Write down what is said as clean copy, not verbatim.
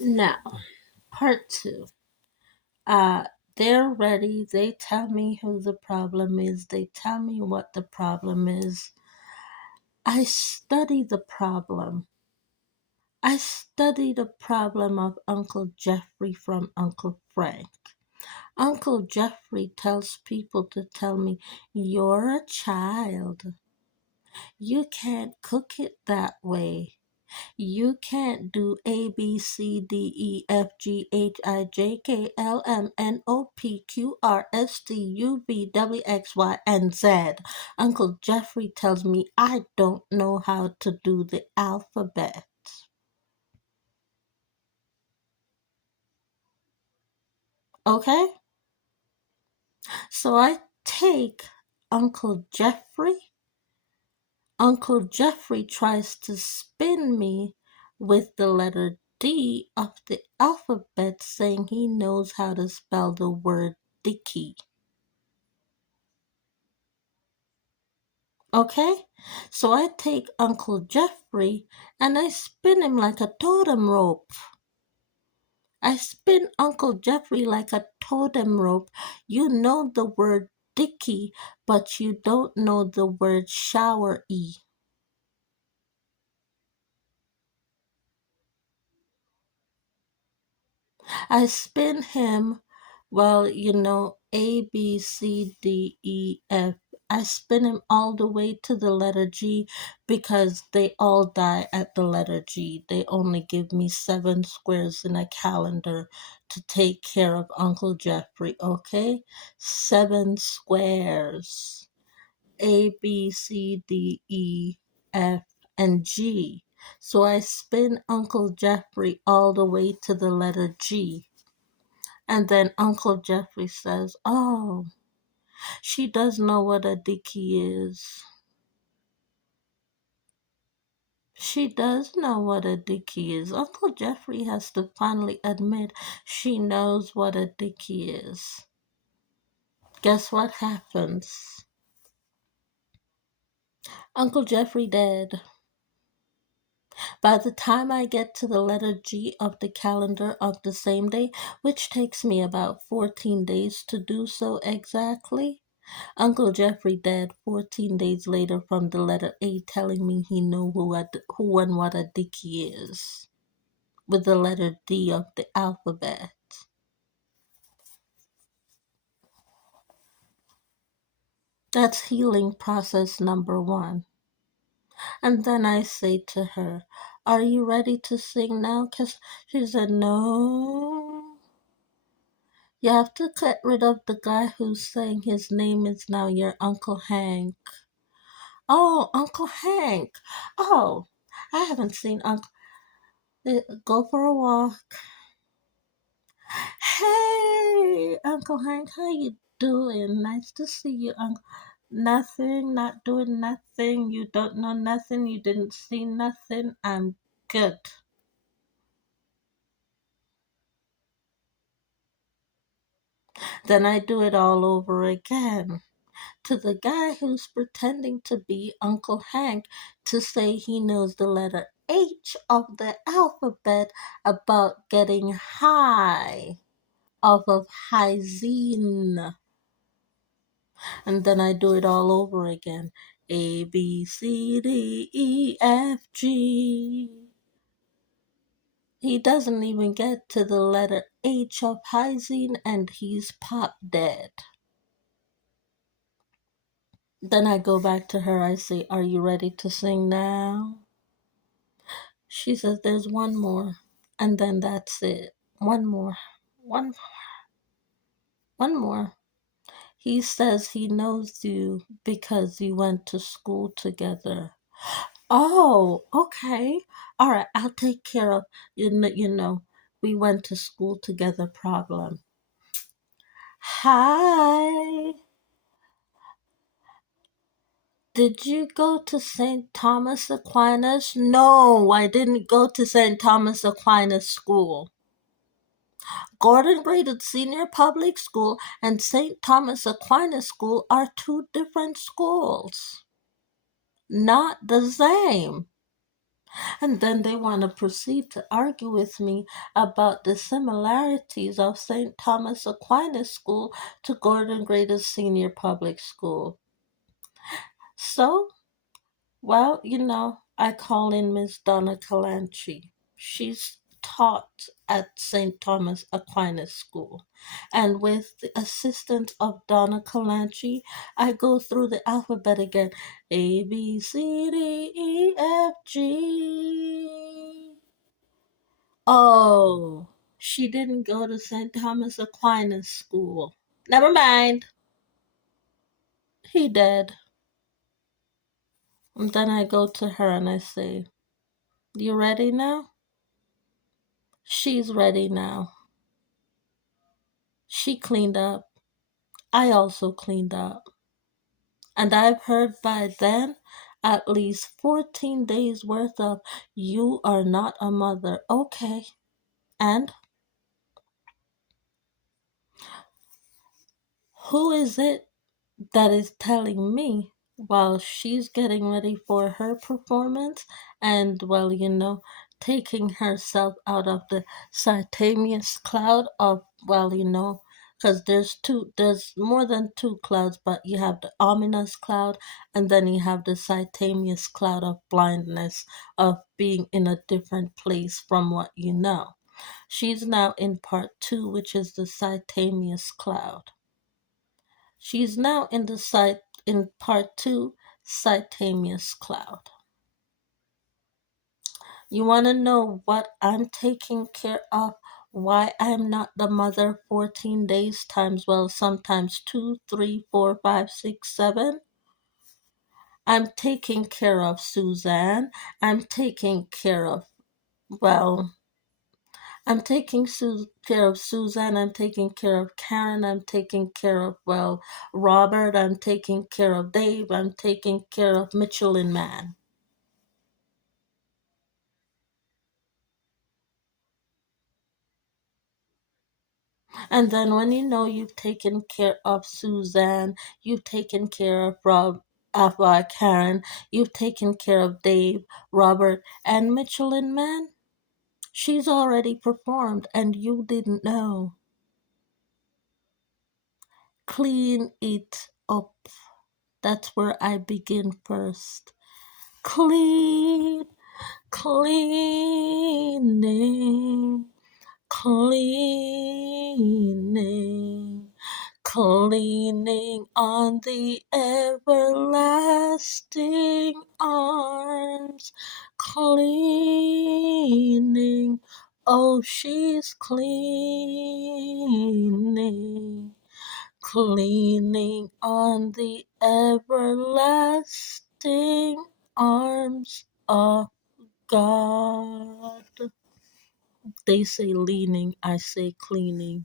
Now, part two. Uh, they're ready. They tell me who the problem is. They tell me what the problem is. I study the problem. I study the problem of Uncle Jeffrey from Uncle Frank. Uncle Jeffrey tells people to tell me, "You're a child. You can't cook it that way. You can't do A, B, C, D, E, F, G, H, I, J, K, L, M, N, O, P, Q, R, S, T, U, V, W, X, Y, and Z." Uncle Jeffrey tells me I don't know how to do the alphabet. Okay? So I take Uncle Jeffrey. Uncle Jeffrey tries to spin me with the letter D of the alphabet, saying he knows how to spell the word Dicky. Okay? So I take Uncle Jeffrey and I spin him like a totem rope. I spin Uncle Jeffrey like a totem rope. You know the word Dicky, but you don't know the word shower E. I spin him, well, A, B, C, D, E, F. I spin him all the way to the letter G because they all die at the letter G. They only give me 7 squares in a calendar to take care of Uncle Jeffrey, okay? 7 squares. A, B, C, D, E, F, and G. So I spin Uncle Jeffrey all the way to the letter G. And then Uncle Jeffrey says, "Oh, she does know what a dicky is. She does know what a dicky is." Uncle Jeffrey has to finally admit she knows what a dicky is. Guess what happens? Uncle Jeffrey dead. By the time I get to the letter G of the calendar of the same day, which takes me about 14 days to do so exactly, Uncle Jeffrey dead 14 days later from the letter A, telling me he knew who and what a dicky is with the letter D of the alphabet. That's healing process number one. And then I say to her, "Are you ready to sing now?" Because she said, "No. You have to get rid of the guy who's saying his name is now your Uncle Hank." "Oh, Uncle Hank. Oh, I haven't seen Uncle. Go for a walk." "Hey, Uncle Hank, how you doing? Nice to see you, Uncle." "Nothing, not doing nothing. You don't know nothing. You didn't see nothing. I'm good." Then I do it all over again to the guy who's pretending to be Uncle Hank to say he knows the letter H of the alphabet about getting high off of hygiene. And then I do it all over again. A, B, C, D, E, F, G. He doesn't even get to the letter H of hygiene and he's pop dead. Then I go back to her. I say, "Are you ready to sing now?" She says, "There's one more." And then that's it. One more. One, one more. He says he knows you because you went to school together. "Oh, okay. All right, I'll take care of we went to school together problem." "Hi. Did you go to St. Thomas Aquinas?" "No, I didn't go to St. Thomas Aquinas school." Gordon Graded Senior Public School and St. Thomas Aquinas School are two different schools. Not the same. And then they want to proceed to argue with me about the similarities of St. Thomas Aquinas School to Gordon Gradus Senior Public School. So, well, I call in Miss Donna Calanchi. She's taught at St. Thomas Aquinas School. And with the assistance of Donna Calanchi, I go through the alphabet again. A, B, C, D, E, F, G. Oh, she didn't go to St. Thomas Aquinas School. Never mind. He did. And then I go to her and I say, "You ready now?" She's ready now. She cleaned up. I also cleaned up. And I've heard by then at least 14 days worth of, "You are not a mother." Okay. And who is it that is telling me while she's getting ready for her performance and, well, taking herself out of the Sagittarius cloud of, well, because there's more than two clouds, but you have the ominous cloud and then you have the Sagittarius cloud of blindness, of being in a different place from what you know. She's now in part two, which is the Sagittarius cloud. She's now in the site in part two, Sagittarius cloud. You want to know what I'm taking care of? Why I'm not the mother 14 days times, well, sometimes 2, 3, 4, 5, 6, 7? I'm taking care of Suzanne. I'm taking care of, well, I'm taking care of Susan. I'm taking care of Karen. I'm taking care of, well, Robert. I'm taking care of Dave. I'm taking care of Mitchell and Man. And then when you know you've taken care of Suzanne, you've taken care of Karen, you've taken care of Dave, Robert, and Mitchell and Man, she's already performed and you didn't know. Clean it up. That's where I begin first. Clean, cleaning, cleaning, cleaning on the everlasting arms. Cleaning, oh, she's cleaning. Cleaning on the everlasting arms of God. They say leaning, I say cleaning.